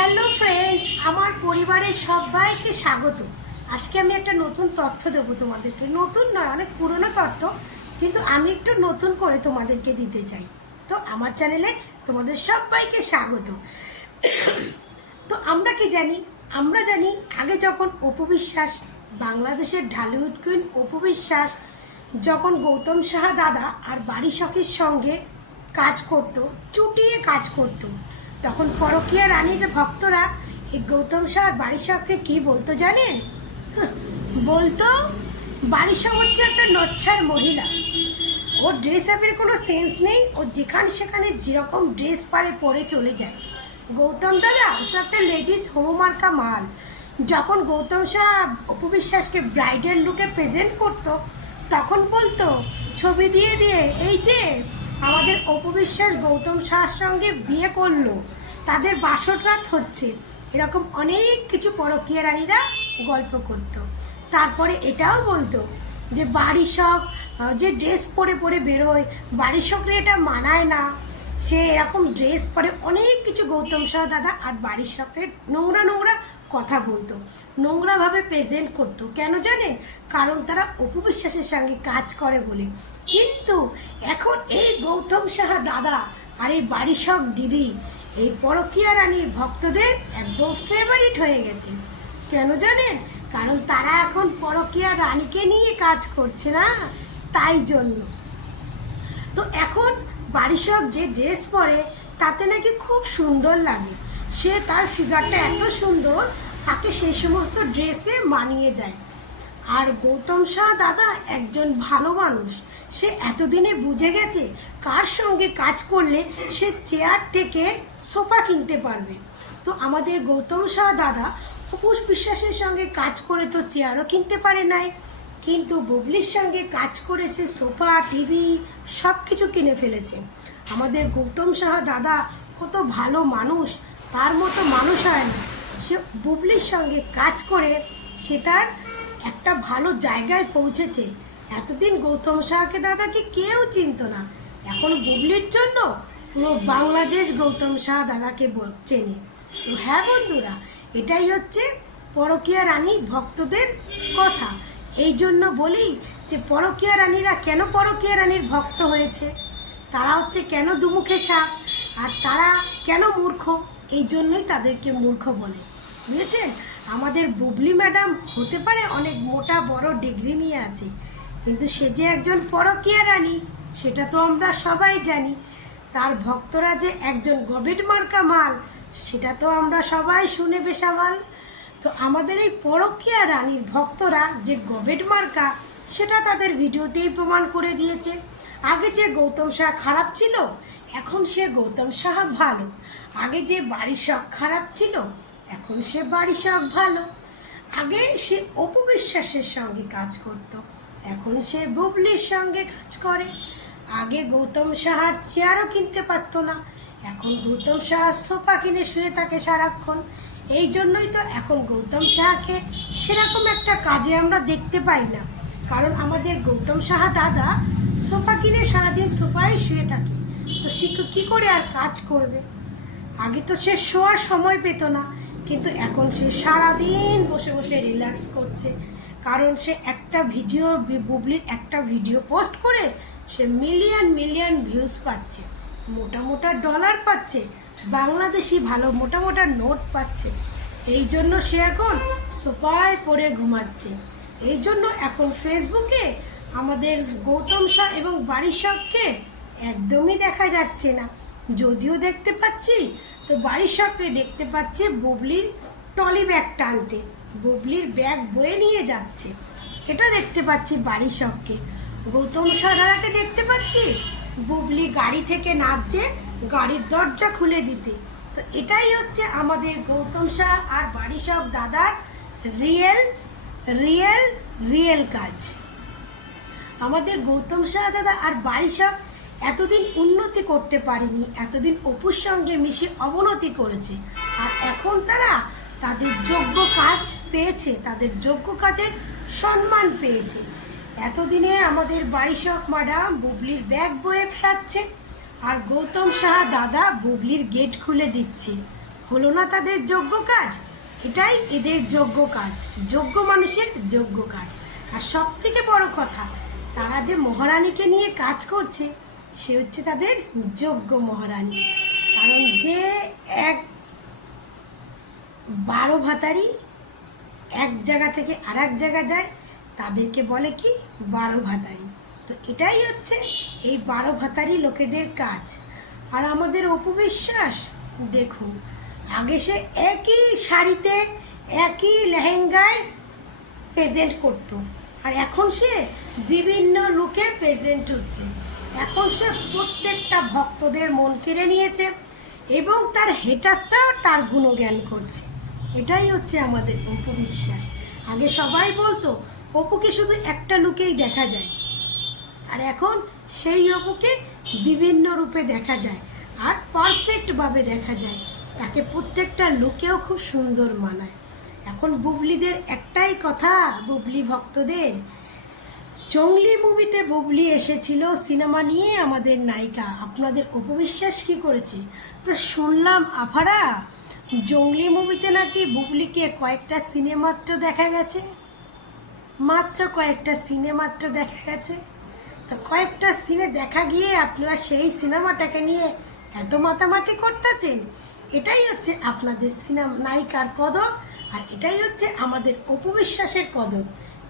Hello friends, আমার পরিবারের সবাইকে স্বাগত। আজকে আমি একটা নতুন তথ্য দেবো তোমাদেরকে। নতুন নয়, অনেক পুরনো তথ্য, কিন্তু আমি একটু নতুন করে তোমাদেরকে দিতে চাই। তো আমার চ্যানেলে তোমাদের সবাইকে স্বাগত। তো আমরা কি জানি? আমরা জানি আগে যখন অপু বিশ্বাস, বাংলাদেশের ঢালিউড কুইন অপু বিশ্বাস যখন গৌতম সাহা দাদা আর বাড়ি সখীর সঙ্গে কাজ করত, চুটিয়ে কাজ করত, তখন পরকীয়া রানীর ভক্তরা এই গৌতম সাহার বাড়ি সখকে কী বলতো জানেন? বলতো বাড়ি সখ হচ্ছে একটা নচ্ছার মহিলা, ওর ড্রেস আপের কোনো সেন্স নেই, ও যেখানে সেখানে যেরকম ড্রেস পারে পরে চলে যায়। গৌতম দাদা তো একটা লেডিস হোমমার্কা মাল। যখন গৌতম শাহ অপু বিশ্বাসকে ব্রাইডাল লুকে প্রেজেন্ট করতো, তখন বলতো ছবি দিয়ে দিয়ে, এই যে আমাদের অপু বিশ্বাস গৌতম শাহর সঙ্গে বিয়ে করলো, তাদের বাসর রাত হচ্ছে, এরকম অনেক কিছু পরকীয়া রানীরা গল্প করতো। তারপরে এটাও বলতো যে বাড়ি সখ যে ড্রেস পরে পরে বেরোয়, বাড়ি সখরে এটা মানায় না, সে এরকম ড্রেস পরে অনেক কিছু গৌতম শাহ দাদা আর বাড়ি সখের নোংরা নোংরা কথা বলতো, নোংরাভাবে প্রেজেন্ট করতো। কেন জানেন? কারণ তারা অপু বিশ্বাসের সঙ্গে কাজ করে বলে। কিন্তু এখন এই গৌতম সাহা দাদা আর এই বাড়ি সখ দিদি এই পরকীয়া রানীর ভক্তদের একদম ফেভারিট হয়ে গেছে। কেন জানেন? কারণ তারা এখন পরকীয়া রানীকে নিয়ে কাজ করছে না, তাই জন্য। তো এখন বাড়ি সখ যে ড্রেস পরে তাতে নাকি খুব সুন্দর লাগে, সে তার ফিগারটা এত সুন্দর, তাকে সেই সমস্ত ড্রেসে মানিয়ে যায়। আর গৌতম শাহ দাদা একজন ভালো মানুষ, সে এতদিনে বুঝে গেছে কার সঙ্গে কাজ করলে সে চেয়ার থেকে সোফা কিনতে পারবে। তো আমাদের গৌতম শাহ দাদা অপু বিশ্বাসের সঙ্গে কাজ করে তো চেয়ারও কিনতে পারে নাই, কিন্তু বুবলির সঙ্গে কাজ করেছে, সোফা টিভি সব কিছু কিনে ফেলেছে। আমাদের গৌতম সাহা দাদা কত ভালো মানুষ, তার মতো মানুষ হয় না। সে বুবলির সঙ্গে কাজ করে সে তার একটা ভালো জায়গায় পৌঁছেছে। এতদিন গৌতম সাহাকে দাদাকে কেউ চিনত না, এখন বুবলির জন্য পুরো বাংলাদেশ গৌতম সাহা দাদাকে চেনে। তো হ্যাঁ বন্ধুরা, এটাই হচ্ছে পরকীয়া রানী ভক্তদের কথা। এই জন্য বলি যে পরকীয়া রানীরা কেন পরকীয়া রানীর ভক্ত হয়েছে, তারা হচ্ছে কেন দুমুখে সাপ, আর তারা কেন মূর্খ, এই জন্যই তাদেরকে মূর্খ বলে। বুঝেছেন? আমাদের বুবলি ম্যাডাম হতে পারে অনেক মোটা বড় ডিগ্রি নিয়ে আছে, কিন্তু সে যে একজন পরকীয়া রানী সেটা তো আমরা সবাই জানি। তার ভক্তরা যে একজন গবেট মার্কা মাল, সেটা তো আমরা সবাই শুনে বেসামাল। তো আমাদের এই পরকীয়া রানীর ভক্তরা যে গবেট মার্কা, সেটা তাদের ভিডিওতেই প্রমাণ করে দিয়েছে। আগে যে গৌতম সাহা খারাপ ছিল, এখন সে গৌতম সাহা ভালো। আগে যে বাড়ি সখ খারাপ ছিল, এখন সে বাড়ি সখ ভালো। আগে সে অপু বিশ্বাসের সঙ্গে কাজ করত, এখন সে বুবলির সঙ্গে কাজ করে। আগে গৌতম সাহার চেয়ারও কিনতে পারতো না, এখন গৌতম সাহার সোফা কিনে শুয়ে থাকে সারাক্ষণ। এই জন্যই তো এখন গৌতম সাহাকে সেরকম একটা কাজে আমরা দেখতে পাই না, কারণ আমাদের গৌতম সাহা দাদা সোফা কিনে সারাদিন সোফায় শুয়ে থাকে, তো সে কী করে আর কাজ করবে? আগে তো সে শোয়ার সময় পেত না, কিন্তু এখন সে সারাদিন বসে বসে রিল্যাক্স করছে, কারণ সে একটা ভিডিও, বুবলির একটা ভিডিও পোস্ট করে সে মিলিয়ন মিলিয়ন ভিউজ পাচ্ছে, মোটা মোটা ডলার পাচ্ছে, বাংলাদেশি ভালো মোটা মোটা নোট পাচ্ছে। এই জন্য সে এখন সোফায় পড়ে ঘুমাচ্ছে। এই জন্য এখন ফেসবুকে আমাদের গৌতম শাহ এবং বাড়ি সখকে একদমই দেখা যাচ্ছে না। যদিও দেখতে পাচ্ছি, তো বাড়ি সখকে দেখতে পাচ্ছে বুবলির টলি ব্যাগ টানতে, বুবলির ব্যাগ বয়ে নিয়ে যাচ্ছে, এটা দেখতে পাচ্ছি বাড়ি সখকে। গৌতম শাহ দাদাকে দেখতে পাচ্ছি বুবলি গাড়ি থেকে নামছে গাড়ির দরজা খুলে দিতে। তো এটাই হচ্ছে আমাদের গৌতম শাহ আর বাড়ি সখ দাদার রিয়েল রিয়েল রিয়েল কাজ। আমাদের গৌতম শাহ দাদা আর বাড়ি সখ এতদিন উন্নতি করতে পারেনি, এতদিন অপুর সঙ্গে মিশে অবনতি করেছে, আর এখন তারা তাদের যোগ্য কাজ পেয়েছে, তাদের যোগ্য কাজের সম্মান পেয়েছে। এতদিনে আমাদের বাড়ি সখ ম্যাডাম বুবলির ব্যাগ বয়ে বেড়াচ্ছে, আর গৌতম সাহা দাদা বুবলির গেট খুলে দিচ্ছে। হলো না তাদের যোগ্য কাজ? এটাই এদের যোগ্য কাজ, যোগ্য মানুষের যোগ্য কাজ। আর সব থেকে বড় কথা, তারা যে মহারানীকে নিয়ে কাজ করছে সে হচ্ছে তাদের যোগ্য মহারানী। কারণ যে এক 12 ভাতারি এক জায়গা থেকে আর এক জায়গা যায় তাদেরকে বলে কি 12 ভাতারি। তো এটাই হচ্ছে এই 12 ভাতারি লোকেদের কাজ। আর আমাদের অপু বিশ্বাস দেখুন, আগে সে একই শাড়িতে একই লেহেঙ্গায় প্রেজেন্ট করতো, আর এখন সে বিভিন্ন লুকে প্রেজেন্ট হচ্ছে। এখন সে প্রত্যেকটা ভক্তদের মন কেড়ে নিয়েছে এবং তার হেটার্সরাও তার গুণজ্ঞান করছে। এটাই হচ্ছে আমাদের অপু বিশ্বাস। আগে সবাই বলতো অপুকে শুধু একটা লুকেই দেখা যায়, আর এখন সেই অপুকে বিভিন্ন রূপে দেখা যায় আর পারফেক্টভাবে দেখা যায়। তাকে প্রত্যেকটা লুকেও খুব সুন্দর মানায়। এখন বুবলিদের একটাই কথা, বুবলি ভক্তদের, জঙ্গলি মুভিতে বুবলি এসেছিল সিনেমা নিয়ে আমাদের নায়িকা, আপনাদের অপু বিশ্বাস কী করেছে? তো শুনলাম আভারা জঙ্গলি মুভিতে নাকি বুবলিকে কয়েকটা সিনেমাত্র দেখা গেছে, মাত্র কয়েকটা সিনেমাত্র দেখা গেছে। তো কয়েকটা সিনে দেখা গিয়ে আপনারা সেই সিনেমাটাকে নিয়ে এত মাতামাতি করতেছেন। এটাই হচ্ছে আপনাদের সিনেমা নায়িকার কদর, আর এটাই হচ্ছে আমাদের অপু বিশ্বাসের কদর,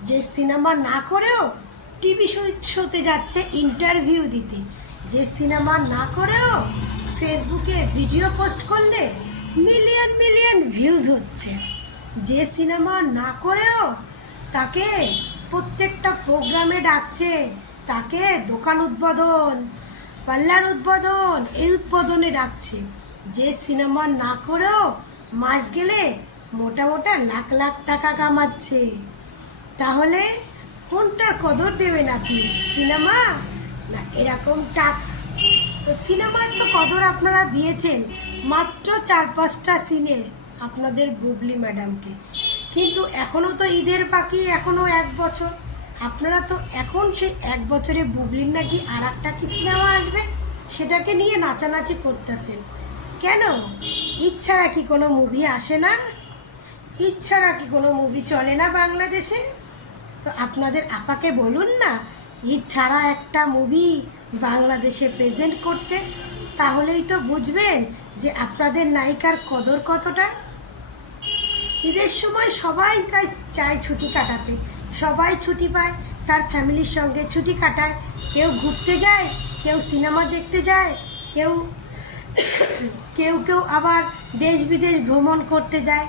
যে সিনেমা না করেও টিভি শোতে যাচ্ছে ইন্টারভিউ দিতে, যে সিনেমা না করেও ফেসবুকে ভিডিও পোস্ট করলে মিলিয়ন মিলিয়ন ভিউজ হচ্ছে, যে সিনেমা না করেও তাকে প্রত্যেকটা প্রোগ্রামে ডাকছে, তাকে দোকান উদ্বোধন, পার্লার উদ্বোধন, এই উদ্বোধনে ডাকছে, যে সিনেমা না করেও মাস গেলে মোটা মোটা লাখ লাখ টাকা কামাচ্ছে। তাহলে কোনটার কদর দেবেন আপনি, সিনেমা না এরকম টাকা? তো সিনেমার তো কদর আপনারা দিয়েছেন মাত্র 4-5টা সিনের আপনাদের বুবলি ম্যাডামকে, কিন্তু এখনও তো ঈদের বাকি, এখনও 1 বছর। আপনারা তো এখন সেই 1 বছরে বুবলির নাকি আর একটা কি সিনেমা আসবে সেটাকে নিয়ে নাচানাচি করতেছেন কেন? ইচ্ছারা কি কোনো মুভি আসে না? ইচ্ছারা কি কোনো মুভি চলে না বাংলাদেশে? তো আপনাদের আপাকে বলুন না ঈদ ছাড়া একটা মুভি বাংলাদেশে প্রেজেন্ট করতে, তাহলেই তো বুঝবেন যে আপনাদের নায়িকার কদর কতটা। ঈদের সময় সবাই চায় ছুটি কাটাতে, সবাই ছুটি পায়, তার ফ্যামিলির সঙ্গে ছুটি কাটায়, কেউ ঘুরতে যায়, কেউ সিনেমা দেখতে যায়, কেউ কেউ কেউ আবার দেশ বিদেশ ভ্রমণ করতে যায়।